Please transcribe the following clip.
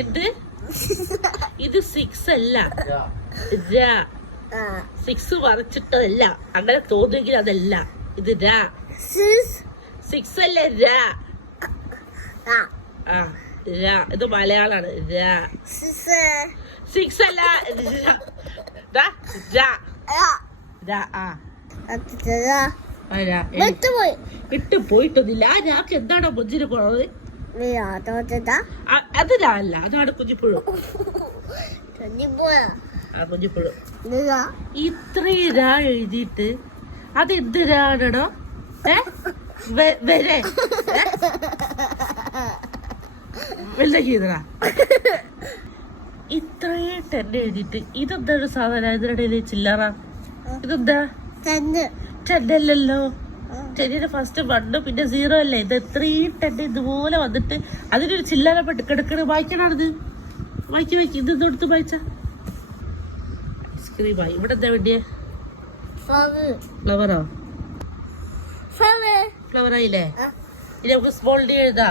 എന്ത് ഇത് 6 അല്ല, 6 വരച്ചിട്ടതല്ല. അങ്ങനെ തോന്നുമെങ്കിൽ അതല്ല. ഇത് 6 അല്ല, ഇത് മലയാളാണ്. 6 അല്ല, ഇട്ട് പോയിട്ടൊന്നില്ല. ആ രാക്ക് എന്താണോ മുഞ്ചിന് പോണത്? അത് അല്ല, അതാണ് കുഞ്ഞിപ്പുഴു. കുഞ്ഞിപ്പുഴു ഇത്രയും രാ എഴുതിയിട്ട് അതെന്ത് രാണോ? വരെ വെള്ളക്കീതടാ. ഇത്രയും ടെന്ന് എഴുതിയിട്ട് ഇതെന്താണ് സാധനം? ഇതിനിടയില് ചില്ലറ. ഇതെന്താ? ടെന്നല്ലോ. ടെന്നിന് ഫസ്റ്റ് 1 പിന്നെ 0 അല്ലേ? ഇത് എത്രയും ടെന്ന് ഇതുപോലെ വന്നിട്ട് അതിനൊരു ചില്ലറ പെട്ട് കിടക്കണ. വായിക്കണത് വായിക്ക്. ഇത് ഇതെടുത്ത് വായിച്ച ഐസ്ക്രീമായി. ഇവിടെ എന്താ വേണ്ടിയേ? ഫ്ലവറോ? ഫ്ലവർ ആയില്ലേ? ഇനി നമുക്ക് സ്മോൾ ഡി എഴുതാ.